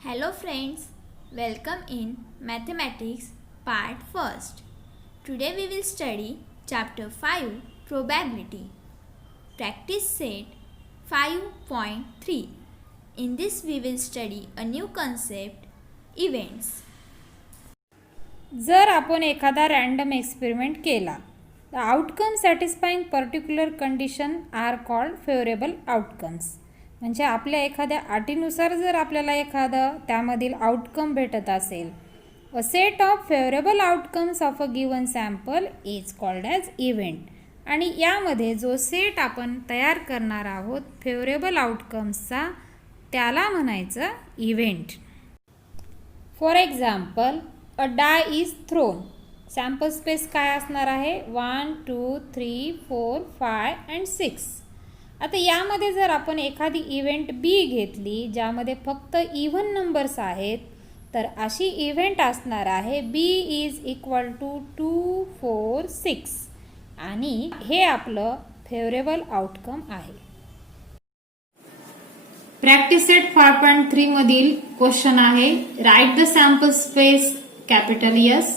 Hello friends, welcome in Mathematics Part 1st. Today we will study Chapter 5 Probability. Practice Set 5.3. In this we will study a new concept, events. जर आपण एखादा random experiment केला the outcome satisfying particular condition are called favourable outcomes. म्हणजे आपल्या एखाद्या अटीनुसार जर आपल्याला एखादं त्यामधील आउटकम भेटत असेल, a set of favourable outcomes of a given sample is called as event. आणि यामध्ये जो सेट आपण तयार करणार आहोत फेवरेबल आउटकम्सचा, त्याला म्हणायचं event. For example, a die is thrown. Sample space काय असणार आहे? 1, 2, 3, 4, 5 अँड 6. आता यामध्ये जर आपण एखादी इव्हेंट बी घेतली ज्यामध्ये फक्त इव्हन नंबर्स आहेत, तर अशी इव्हेंट असणार आहे बी इज इक्वल टू 2, 4, 6. आणि हे आपलं फेवरेबल आउटकम आहे. प्रॅक्टिस सेट 5.3 मधील क्वेश्चन आहे, write the sample space capital S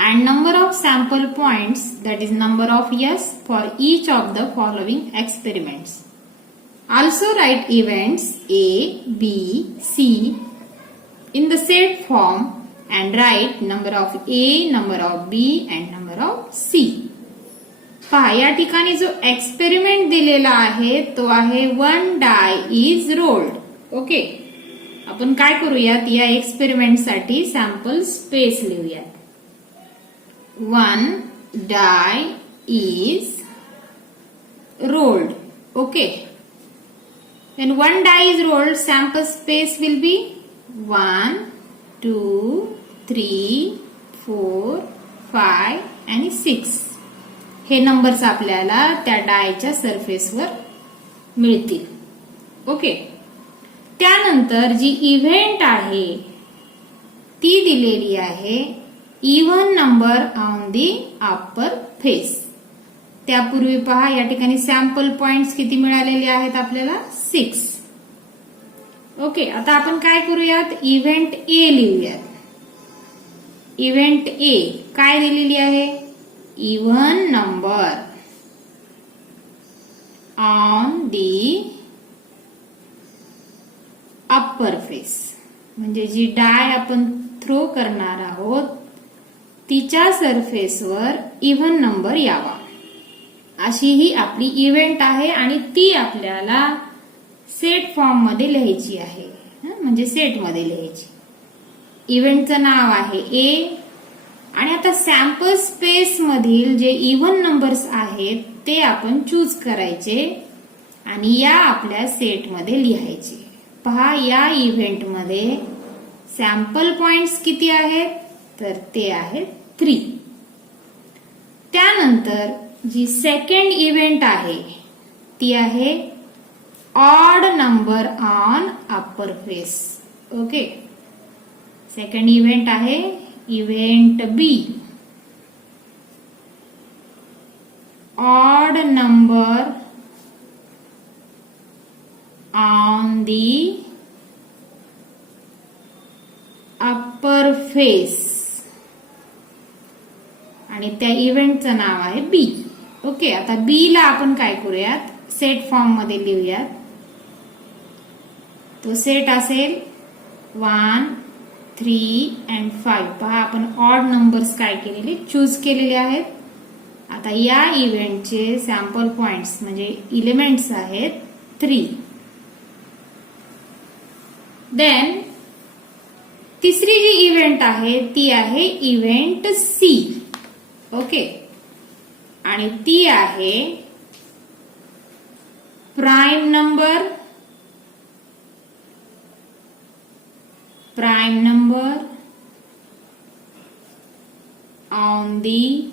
and number of sample points, that is number of S, for each of the following experiments. Also write events A, B, C in the set form and write number of A, number of B and number of C. पहा, या ठिकाणी जो experiment दिलेला आहे तो आहे 1 die is rolled. Okay, आपण काय करूयात, या एक्सपेरिमेंट साठी सॅम्पल स्पेस लिहूयात. 1 die is rolled. Okay. When 1 die is rolled, sample space will be 1, 2, 3, 4, 5 आणि 6. हे नंबर्स आपल्याला त्या डायच्या सरफेसवर मिळतील. ओके. त्यानंतर जी इव्हेंट आहे ती दिलेली आहे even number on the upper face. त्यापूर्वी पहा, या ठिकाणी सॅम्पल पॉइंट्स किती मिळालेले आहेत आपल्याला? 6. ओके, आता आपण काय करूयात, इव्हेंट ए लिहूयात. इव्हेंट ए काय दिलेली आहे? Even number on the upper face. म्हणजे जी डाय आपण थ्रो करणार आहोत तिच्या सरफेसवर इव्हन नंबर यावा, अशी ही आपली इव्हेंट आहे आणि ती आपल्याला सेट फॉर्म मध्ये लिहायची आहे. म्हणजे सेट मध्ये लिहायची. इव्हेंटचं नाव आहे ए. आणि आता सॅम्पल स्पेस मधील जे इव्हन नंबर्स आहेत ते आपण चूज करायचे आणि या आपल्या सेट मध्ये लिहायचे. पहा, या इव्हेंट मध्ये सॅम्पल पॉइंट्स किती आहेत? तर ते आहेत 3. त्यानंतर जी सेकंड इव्हेंट आहे ती आहे odd number on upper face. Okay, second event आहे event B, odd number on the upper face आणि त्या इव्हेंटचं नाव आहे बी. ओके, आता बी ला आपण काय करूयात, सेट फॉर्म मध्ये लिहूयात. तो सेट असेल 1, 3 अँड 5. पहा, आपण ऑड नंबर्स काय केलेले, चूज केलेले आहेत. आता या इव्हेंटचे सॅम्पल पॉइंट्स म्हणजे एलिमेंट्स आहेत 3. देन तिसरी जी इव्हेंट आहे ती आहे इव्हेंट सी. ओके, आणि ती आहे prime number on the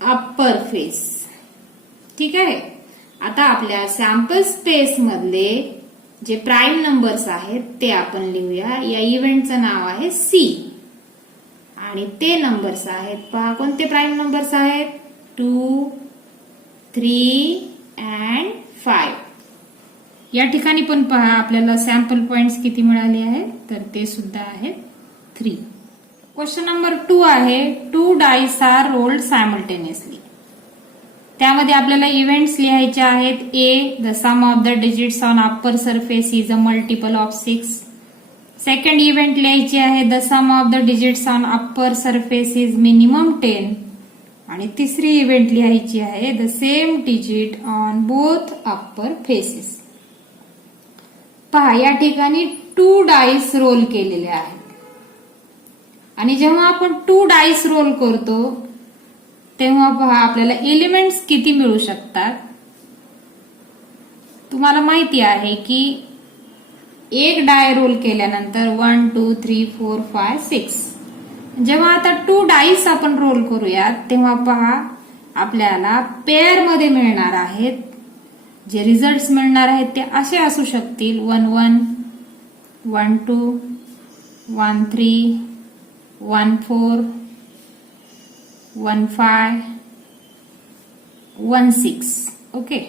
upper face. ठीक आहे. आता आपल्या सॅम्पल स्पेस मधले जे प्राइम नंबर्स आहेत ते आपण लिहूया. या इव्हेंटचं नाव आहे सी आणि ते नंबर्स आहेत, पहा कोणते प्राइम नंबर्स आहेत, 2, 3 अँड 5. या ठिकाणी पण पहा आपल्याला सॅम्पल पॉइंट्स किती मिळाले आहेत, तर ते सुद्धा आहेत 3. क्वेश्चन नंबर 2 आहे 2 डाईस आर रोल्ड सायमल्टेनियसली. त्यामध्ये आपल्याला इव्हेंट्स लिहायचे आहेत. A, the sum of the digits on upper surface is a multiple of 6. Second event लिहायची आहे the sum of the digits on upper surface is minimum 10. आणि तिसरी event लिहायची आहे the same digit on both upper faces. पहा या ठिकाणी 2 dice role केलेले आहेत आणि जेव्हा आपण 2 डाईस रोल करतो तेव्हा पहा आपल्याला एलिमेंट्स किती मिळू शकतात. तुम्हाला माहिती आहे की एक डाय रोल केल्यानंतर 1 2 3 4 5 6. जेव्हा आता 2 डाईस आपण रोल करूयात तेव्हा पहा आपल्याला पेअर मध्ये मिळणार आहेत. जे रिझल्ट्स मिळणार आहेत ते असे असू शकतील 1 1 1 2 1 3 1 4 1 5 1 6. ओके.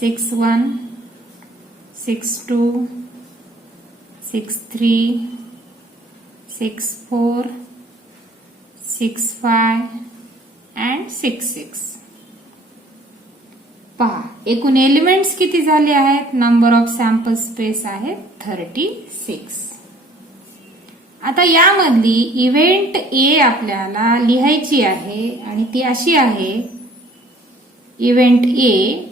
Six 1 6 2 6 3 6 4 6 5 and 6 6. पहा एकूण एलिमेंट्स किती झाले आहेत. नंबर ऑफ सॅम्पल स्पेस आहे 36. आता यामधली इव्हेंट ए आपल्याला लिहायची आहे आणि ती अशी आहे. Event A,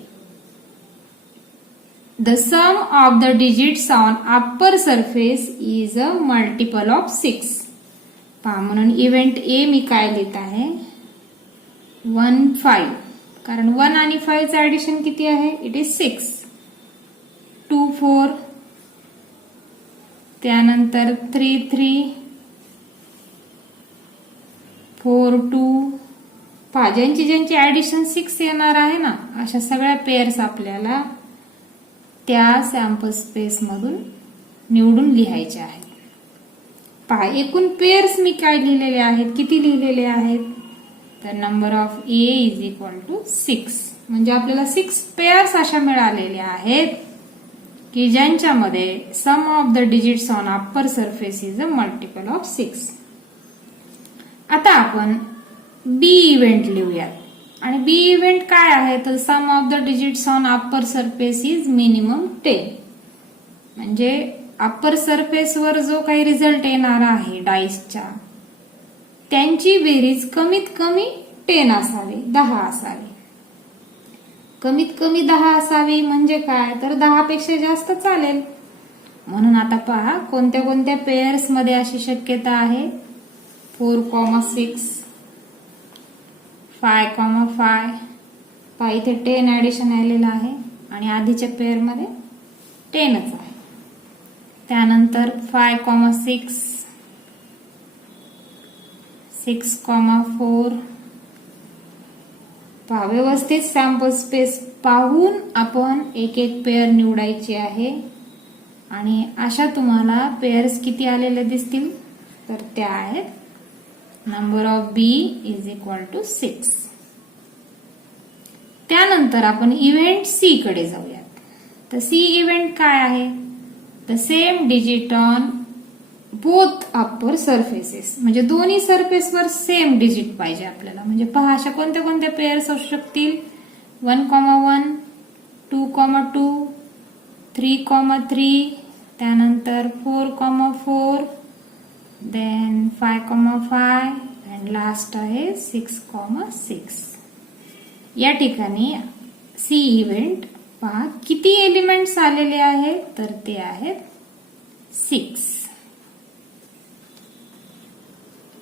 the sum of the digits on upper surface is a multiple of 6. पहा म्हणून इव्हेंट ए मी काय लिहित आहे 1 5. कारण 1 आणि 5 चं ऍडिशन किती आहे, इट इज 6. 2 4, त्यानंतर 3 3 4 2. पहा ज्यांची ऍडिशन 6 येणार आहे ना अशा सगळ्या पेअर्स आपल्याला त्या सॅम्पल स्पेस मधून निवडून लिहायचे आहेत. पहा एकूण पेअर्स मी काय लिहिलेले आहेत, किती लिहिलेले आहेत, तर number of A is equal to 6. म्हणजे आपल्याला 6 पेअर्स अशा मिळालेल्या आहेत की ज्यांच्यामध्ये sum of the digits on upper surface is a multiple of 6. आता आपण बी इव्हेंट लिहूयात आणि बी इव्हेंट काय आहे तर sum of the digits on upper surface is minimum 10. म्हणजे अप्पर सरफेसवर जो काही रिझल्ट येणार आहे डाईसच्या त्यांची बेरीज कमीत कमी 10 असावी, 10 असावी. कमीत कमी 10 असावी म्हणजे काय तर 10 पेक्षा जास्त चालेल. म्हणून आता पहा कोणत्या कोणत्या पेअर्स मध्ये अशी शक्यता आहे. 4,6 5,5. पहा इथे 10 ऍडिशन आलेलं आहे आणि आधीच्या पेअर मध्ये 10च आहे. त्यानंतर 5,6 6,4. पहा व्यवस्थित सॅम्पल स्पेस पाहून आपण एक एक पेअर निवडायची आहे आणि अशा तुम्हाला पेअर्स किती आलेले दिसतील तर त्या आहेत number of B is equal to 6. त्यानंतर आपण इव्हेंट सी कडे जाऊयात. तर सी इव्हेंट काय आहे, the same digit on both upper surfaces. म्हणजे दोन्ही सरफेसवर सेम डिजिट पाहिजे आपल्याला. म्हणजे पहा अशा कोणत्या कोणत्या पेअर्स असू शकतील 1,1 2,2 3,3. त्यानंतर 4,4 देन 5,5 अँड लास्ट आहे 6,6. या ठिकाणी सी इव्हेंट पहा किती एलिमेंट्स आलेले आहेत तर ते आहेत 6.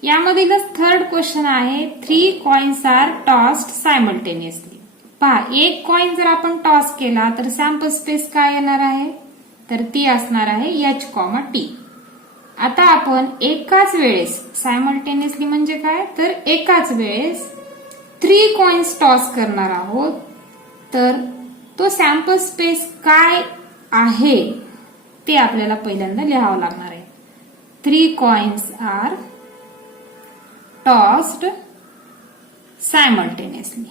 यामधीलच थर्ड क्वेश्चन आहे 3 कॉइन्स आर टॉस्ड सायमल्टेनियसली. पहा एक कॉइन जर आपण टॉस केला तर सॅम्पल स्पेस काय येणार आहे तर ती असणार आहे H, T. आता आपण एकाच वेळेस सायमल्टेनियसली म्हणजे काय तर एकाच वेळेस 3 कॉइन्स टॉस करणार आहोत. तर तो सॅम्पल स्पेस काय आहे ते आपल्याला पहिल्यांदा लिहावं लागणार आहे. 3 कॉइन्स आर tossed सायमल्टेनियसली.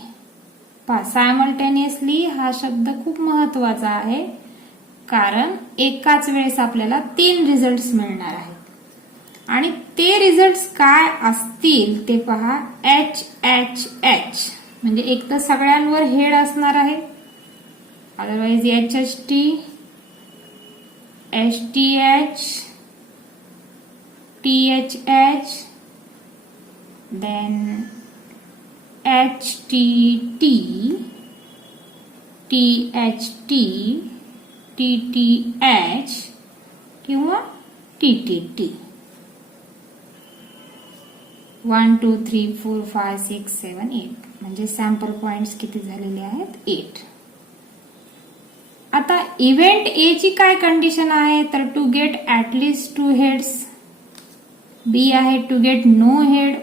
पहा, सायमल्टेनियसली हा शब्द खूप महत्वाचा आहे, कारण एकाच वेळेस आपल्याला 3 रिझल्ट्स मिळणार आहेत. आणि ते रिझल्ट्स काय असतील ते पहा. HHH म्हणजे एक तर सगळ्यांवर हेड असणार आहे, otherwise HHT, HTH, THH, then HTT, THT, TTH किंवा TTT. 1 2 3 4 5 6 7 8 म्हणजे सॅम्पल पॉइंट्स किती झालेले आहेत? 8. आता इव्हेंट ए ची काय कंडिशन आहे? तर to get at least 2 heads, B आहे टू गेट नो हेड,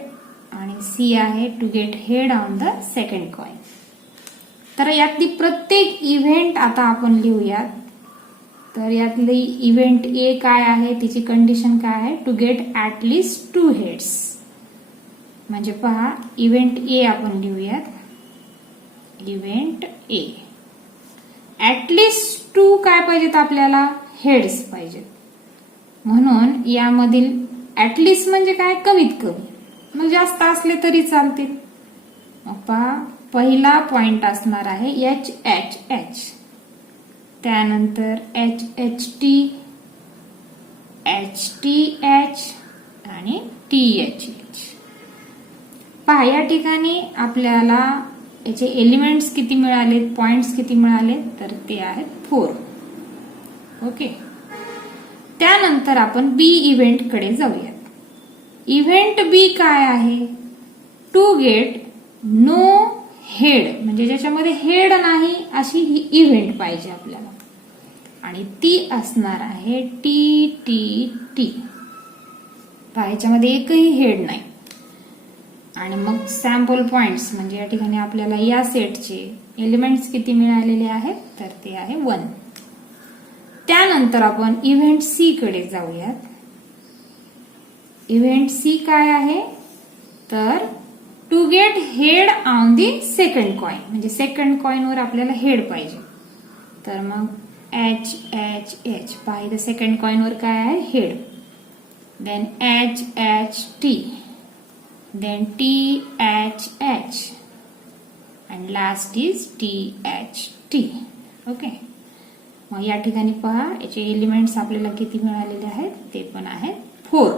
आणि सी आहे to get head on the second coin. तर यातली प्रत्येक इव्हेंट आता आपण लिहूयात. तर यातली इव्हेंट ए काय आहे, तिची कंडिशन काय आहे? To get at least 2 heads. म्हणजे पहा, इव्हेंट ए आपण लिहूयात. इव्हेंट ए ऍटलिस्ट 2 काय पाहिजेत आपल्याला? हेड्स पाहिजेत. म्हणून यामधील ऍटलिस्ट म्हणजे काय? कमीत कमी. मग जास्त असले तरी चालतील. मग पहा, पहिला पॉइंट असणार आहे HHH, त्यानंतर HHT, HTH आणि THH. पहा, या ठिकाणी आपल्याला याचे एलिमेंट्स किती मिळाले, पॉइंट्स किती मिळाले? तर ते आहेत 4. ओके. त्यानंतर आपण बी इव्हेंट कडे जाऊयात. इव्हेंट बी काय आहे? टू गेट नो हेड, म्हणजे ज्याच्यामध्ये हेड नाही अशी ही इव्हेंट पाहिजे आपल्याला, आणि ती असणार आहे TTT. पहा, याच्यामध्ये एकही हेड नाही. आणि मग सॅम्पल पॉइंट्स म्हणजे या ठिकाणी आपल्याला या सेटचे एलिमेंट्स किती मिळालेले आहेत? तर ते आहे 1. त्यानंतर आपण इव्हेंट सी कडे जाऊयात. इव्हेंट सी काय आहे? तर to get head on the second coin, म्हणजे सेकंड कॉइनवर आपल्याला हेड पाहिजे. तर मग HHH, पहा इथे सेकंड कॉइनवर काय आहे? Head. Then HHT, then THH, and last is THT. Okay. मग या ठिकाणी पहा, याचे एलिमेंट्स आपल्याला किती मिळालेले आहेत? ते पण आहेत 4.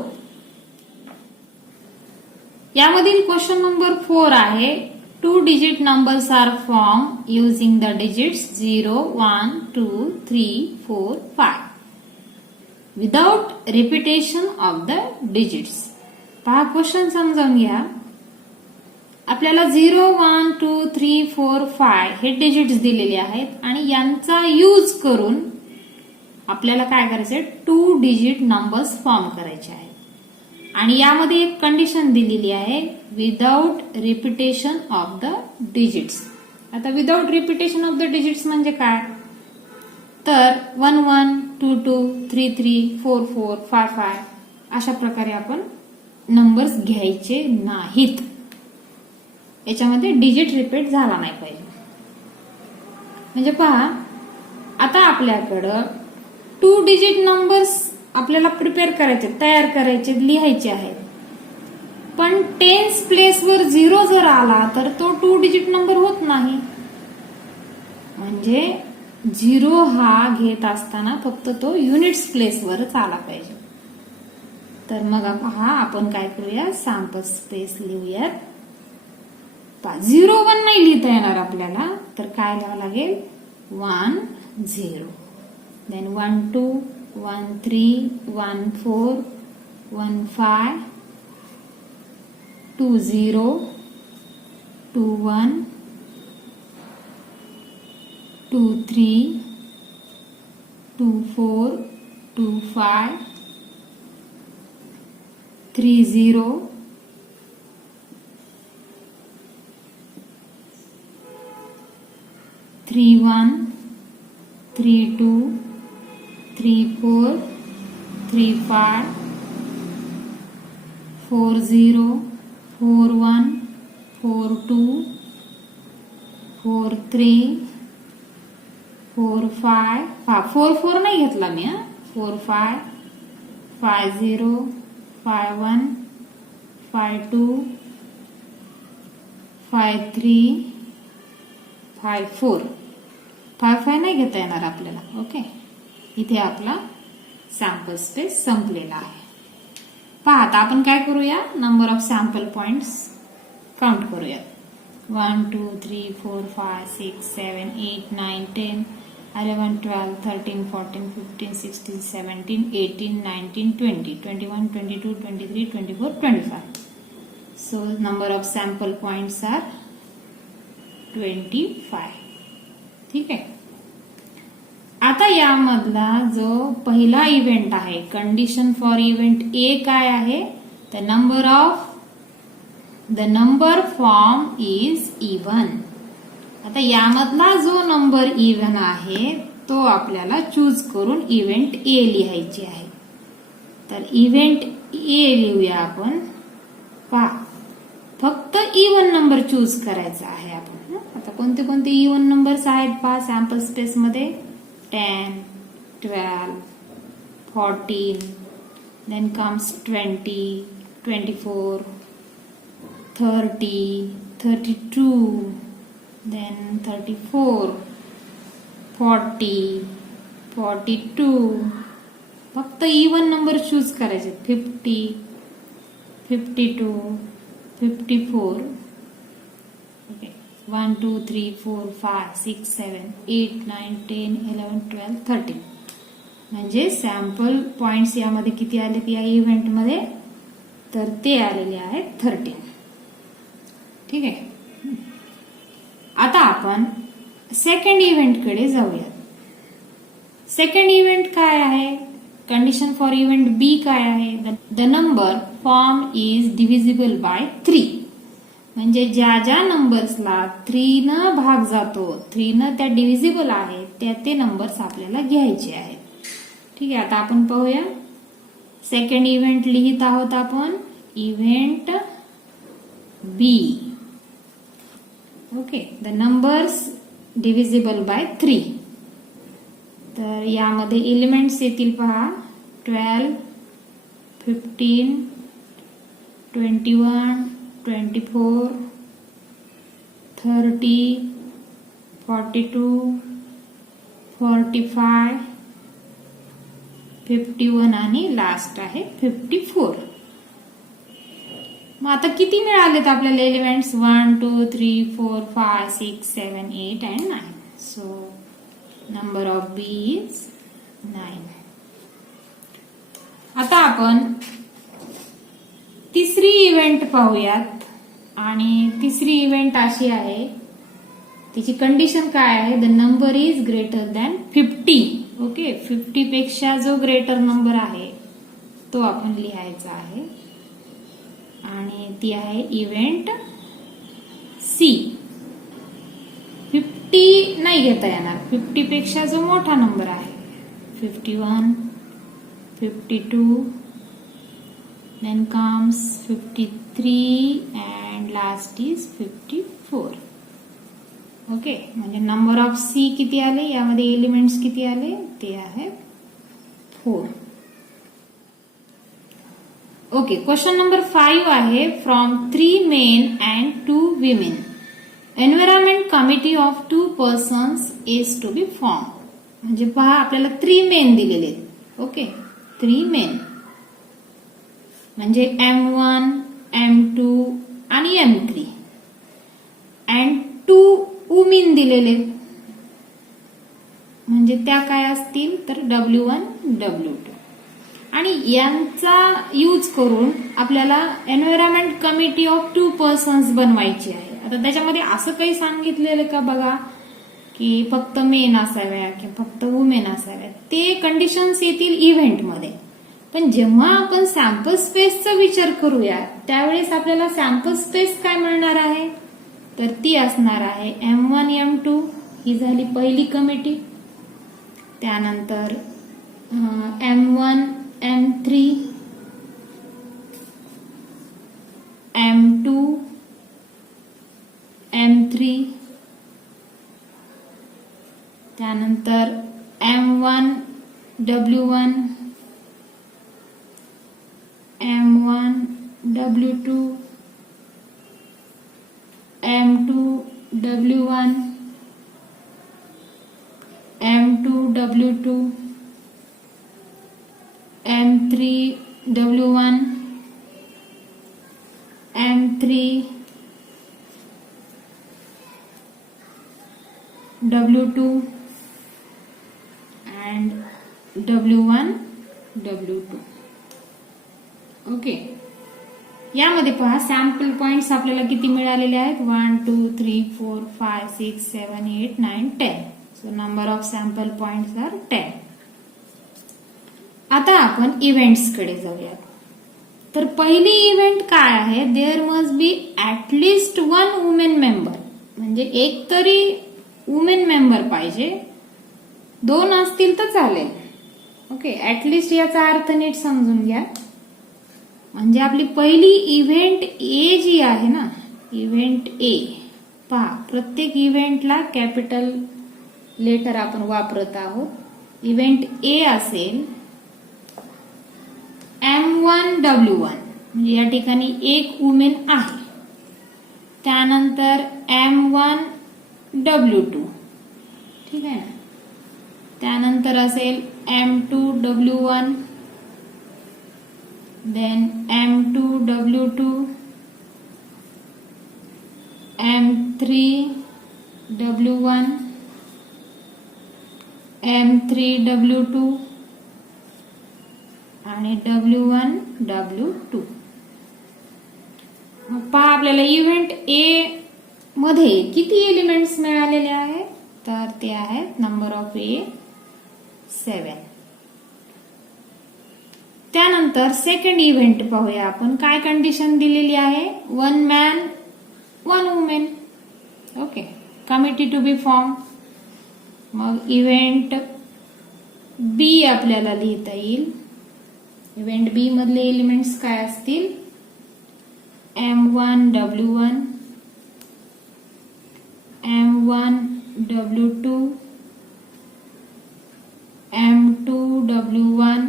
यामधील क्वेश्चन नंबर 4 आहे, 2 digit numbers are form using the digits 0 1 2 3 4 5 without repetition of the digits. पहा, क्वेश्चन समजावून घ्या. आपल्याला 0 1 2 3 4 5 हे डिजिट्स दिलेले आहेत आणि यांचा यूज करून आपल्याला काय करायचंय? 2 डिजिट नंबर्स फॉर्म करायचे आहेत. आणि यामध्ये एक कंडिशन दिलेली आहे, without repetition of the digits. आता without repetition of the digits म्हणजे काय? तर 1 1 2 2 3 3 4 4 5 5 अशा प्रकारे आपण नंबर्स घ्यायचे नाहीत. याच्यामध्ये डिजिट रिपीट झाला नाही पाहिजे. म्हणजे पहा, आता आपल्याकडं 2 डिजिट नंबर्स आपल्याला प्रिपेअर करायचे, तयार करायचे, लिहायचे आहेत. पण टेन्स प्लेसवर 0 जर आला तर तो 2 डिजिट नंबर होत नाही. म्हणजे 0 हा घेत असताना फक्त तो युनिट्स प्लेसवरच आला पाहिजे. तर मग पहा, आपण काय करूया? सॅम्पल स्पेस लिहूयात. 0 1 नाही लिहिता येणार आपल्याला, तर काय लिहावं लागेल? 1 0, देन 1 2 1 3 1 4 1 5 2 0 2 1 2 3 2 4 2 5 3 0 3 1 3 2 3 4 3 5 4 0 4 1 4 2 4 3 4 5 4 4 नाही घेतला मी 4 5 5 0 5 1 5 2 5 3 5 4 5 5 नाही घेता येणार आपल्याला. ओके, इथे आपला सॅम्पल स्पेस संपलेला आहे. पहा आता आपण काय करूया, number of sample points count करूया. 1 2 3 4 5 6 7 8 9 10 11 12 13 14 15 16 17 18 19 20 21 22 23 24 25. So number of sample points are 25. ठीक आहे. आता यामधला जो पहिला इव्हेंट आहे, कंडिशन फॉर इव्हेंट ए काय आहे, the number form is even. आता यामधला जो नंबर इव्हन आहे तो आपल्याला चूज करून इव्हेंट ए लिहायची आहे. तर इव्हेंट ए लिहूया आपण. पहा, फक्त इव्हन नंबर चूज करायचा आहे आपण. आता कोणते कोणते इव्हन नंबर्स आहेत पहा सॅम्पल स्पेस मध्ये. 10 12 14, then comes 20 24 30 32, then 34 40 42. फक्त इव्हन नंबर चूज करायचे. 50 52 54. ओके, 1 2 3 4 5 6 7 8 9 10 11 12 13. म्हणजे सॅम्पल पॉइंट्स यामध्ये किती आले या इव्हेंट मध्ये, तर ते आलेले आहेत 13. ठीक आहे. आता आपण सेकंड इव्हेंट कडे जाऊया. सेकंड इव्हेंट काय आहे, कंडिशन फॉर इव्हेंट बी काय आहे, the number form is divisible by 3. म्हणजे ज्या ज्या नंबर्सला 3 न भाग जातो, 3 न त्या डिव्हिजिबल आहेत, त्या ते नंबर्स आपल्याला घ्यायचे आहेत. ठीक आहे. आता आपण पाहूया. सेकंड इव्हेंट लिहित आहोत आपण, event B. Okay, the numbers divisible by 3. तर यामध्ये एलिमेंट्स येतील पहा, 12 15 21 24 30 42 45 51 आणि लास्ट आहे 54. मग आता किती मिळालेत आपल्याला elements, 1 2 3 4 5 6 7 8 and 9. So number of B is 9. आता आपण तिसरी इव्हेंट पाहूयात. आणि तिसरी इव्हेंट अशी आहे, तिची कंडिशन काय आहे, the number is greater than 50. Okay, 50 पेक्षा जो ग्रेटर नंबर आहे तो आपण लिहायचा आहे. आणि ती आहे इव्हेंट सी. 50 नाही घेता येणार, 50 पेक्षा जो मोठा नंबर आहे, 51 52, then comes 53 and last is 54. Okay, म्हणजे नंबर ऑफ सी किती आले, यामध्ये एलिमेंट्स किती आले, ते आहे 4. ओके, क्वेश्चन नंबर 5 आहे, from 3 men and 2 women environment committee of 2 persons is to be form. म्हणजे पहा, आपल्याला 3 मेन दिलेले आहेत. ओके, 3 मेन म्हणजे M1 M2 आणि M3 अँड 2 वुमेन दिलेले, म्हणजे त्या काय असतील तर W1 W2. आणि यांचा यूज करून आपल्याला एन्व्हायरमेंट कमिटी ऑफ 2 पर्सन्स बनवायची आहे. आता त्याच्यामध्ये असं काही सांगितलेलं का बघा, की फक्त मेन असाव्या किंवा फक्त वुमेन असाव्या, ते कंडिशन्स येतील इव्हेंटमध्ये. पण जेव्हा आपण सॅम्पल स्पेसचा विचार करूया त्यावेळेस आपल्याला सॅम्पल स्पेस काय मिळणार आहे, तर ती असणार आहे M1 M2, ही झाली पहिली कमिटी. त्यानंतर M1 M3 M2 M3, त्यानंतर M1 W1, M1 W2, M2 W1, M2 W2, M3 W1, M3 W2 and W1 W2. Okay, यामध्ये पहा सॅम्पल पॉइंट्स आपल्याला किती मिळालेले आहेत. 1 2 3 4 5 6 7 8 9 10. So number of sample points are 10. आता आपण इव्हेंट्स कडे जाऊयात. तर पहिली इव्हेंट काय आहे, there must be at least one women member, म्हणजे एक तरी वुमेन मेंबर पाहिजे. 2 असतील तर चालेल. ओके, ऍटलिस्ट याचा अर्थ नीट समजून घ्या. म्हणजे आपली पहिली इव्हेंट ए जी आहे ना, इव्हेंट ए, पहा प्रत्येक इव्हेंटला कॅपिटल लेटर आपण वापरत आहोत. इव्हेंट ए असेल M1 W1, म्हणजे या ठिकाणी एक वुमेन आहे. त्यानंतर M1 W2, ठीक आहे ना. त्यानंतर असेल M2 W1, then M2 W2, M3 W1, M3 W2 आणि W1 W2. पहा आपल्याला इव्हेंट ए मध्ये किती एलिमेंट्स मिळालेले आहेत, तर ते आहेत नंबर ऑफ ए 7. त्यानंतर सेकंड इव्हेंट पाहूया आपण. काय कंडिशन दिलेली आहे, 1 man 1 women. Okay, committee to be form. मग इव्हेंट बी आपल्याला लिहिता येईल. इव्हेंट बी मधले एलिमेंट्स काय असतील, M1 W1, M1 W2, M2 W1,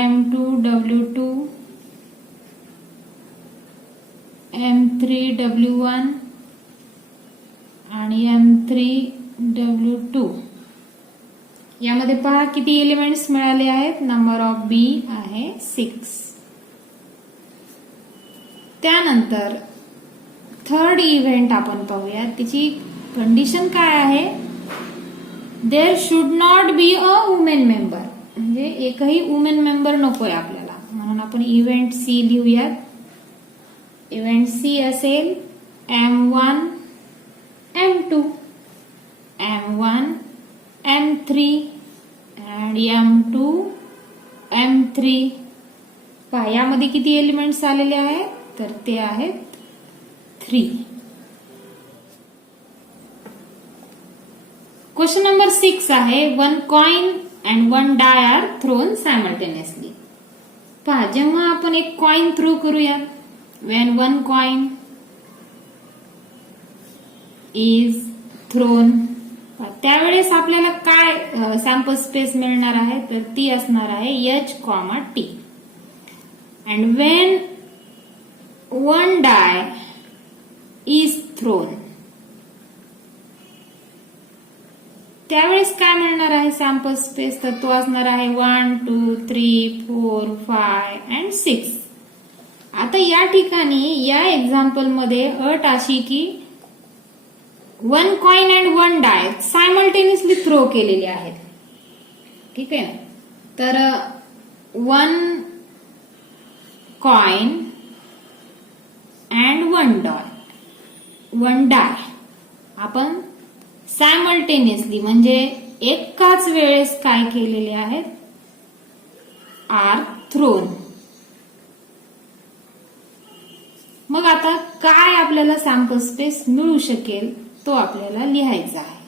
M2 W2, M3 W1 आणि M3 W2. यामध्ये पहा किती एलिमेंट्स मिळाले आहेत, नंबर ऑफ बी आहे 6. त्यानंतर थर्ड इव्हेंट आपण पाहूया. तिची कंडिशन काय आहे, there should not be a women member, म्हणजे एकही वुमेन मेंबर नकोय आपल्याला, म्हणून आपण इव्हेंट सी लिहूयात. इव्हेंट सी असेल M1 M2, M1 M3 and M2 M3. पहा यामध्ये किती एलिमेंट्स आलेले आहेत, तर ते आहेत 3. क्वेश्चन नंबर 6 आहे, 1 coin and 1 die are thrown simultaneously. पहा जेव्हा आपण एक कॉइन थ्रो करूयात, when 1 coin is thrown, त्यावेळेस आपल्याला काय सॅम्पल स्पेस मिळणार आहे, तर ती असणार आहे H, T. And Wien 1 die is thrown, त्यावेळेस काय मिळणार आहे सॅम्पल स्पेस, तर तो असणार आहे 1 2 3 4 5 and 6. आता या ठिकाणी या एक्झाम्पल मध्ये अट अशी की 1 coin and 1 die simultaneously throw केलेले आहेत. ठीक आहे, तर 1 कॉइन अँड 1 डाय आपण सायमल्टेनियसली म्हणजे एकाच वेळेस काय केलेले आहेत, आर थ्रोन. मग आता काय आपल्याला सॅम्पल स्पेस मिळू शकेल तो आपल्याला लिहायचा आहे.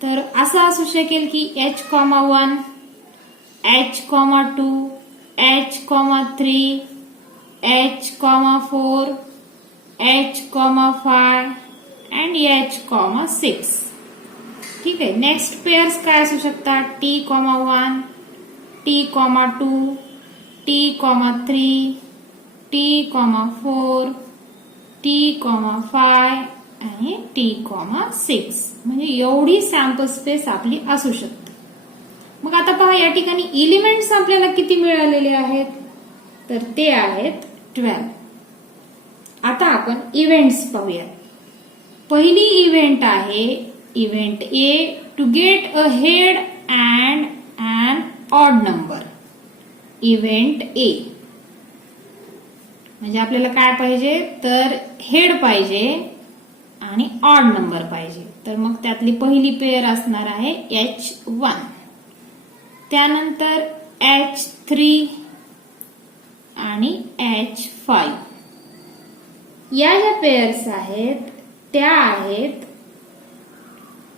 तर असं असू शकेल की H, 1 H, 2 H, 3 H, 4 H, 5 and H, 6. ठीक आहे. नेक्स्ट पेअर्स काय असू शकतात? T, 1, T, 2, T, 3, T, 4, T, 5 आणि T, 6. म्हणजे एवढी सॅम्पल स्पेस आपली असू शकते. मग आता पहा या ठिकाणी एलिमेंट्स आपल्याला किती मिळालेले आहेत? तर ते आहेत 12. आता आपण इव्हेंट्स पाहूया. पहिली इव्हेंट आहे event A, to get a head and an odd number. Event A म्हणजे आपल्याला काय पाहिजे? तर हेड पाहिजे आणि ऑड नंबर पाहिजे. तर मग त्यातली पहिली पेअर असणार आहे H1, त्यानंतर H3 आणि H5. या ज्या पेअर्स आहेत त्या आहेत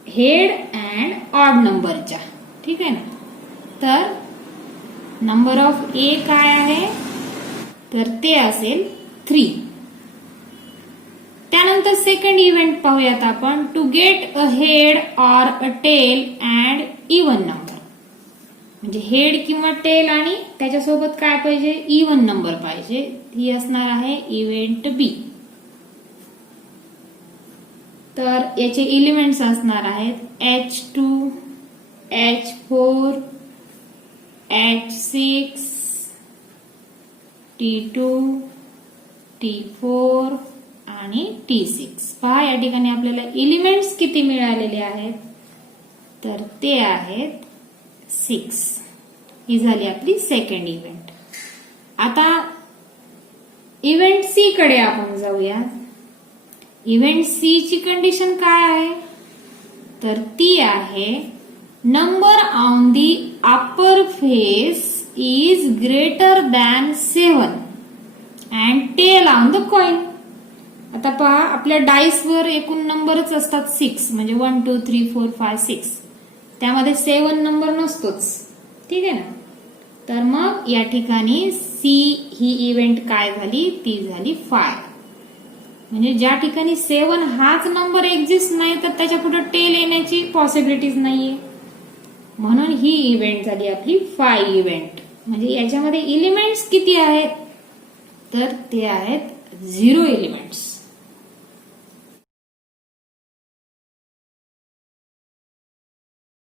हेड अँड ऑड नंबरच्या. ठीक आहे ना. तर नंबर ऑफ ए काय आहे? तर ते असेल 3. त्यानंतर सेकंड इव्हेंट पाहूयात आपण, to get a head or a tail and even number. म्हणजे हेड किंवा टेल आणि त्याच्यासोबत काय पाहिजे? इवन नंबर पाहिजे. ही असणार आहे इव्हेंट बी. तर याचे एलिमेंट्स असणार आहेत H2, H4, H6, T2, T4 आणि T6. पहा या ठिकाणी आपल्याला एलिमेंट्स किती मिळालेले आहेत? तर ते आहेत 6. ही झाली आपली सेकंड इव्हेंट. आता इव्हेंट सी कडे आपण जाऊया. इव्हेंट सी ची कंडिशन काय आहे? तर ती आहे number on the upper face is greater than 7 and tail on the coin. आता पहा आपल्या डाईस वर एकूण नंबरच असतात 6, म्हणजे 1, 2, 3, 4, 5, 6. त्यामध्ये 7 नंबर नसतोच. ठीक आहे ना. तर मग या ठिकाणी सी ही इव्हेंट काय झाली? ती झाली 5. म्हणजे ज्या ठिकाणी 7 हाच नंबर एक्झिस्ट नाही तर त्याच्या पुढे टेल येण्याची पॉसिबिलिटीज नाहीये. म्हणून ही इव्हेंट झाली आपली 5 इव्हेंट. म्हणजे याच्यामध्ये एलिमेंट्स किती आहेत? तर ते आहेत 0 एलिमेंट्स.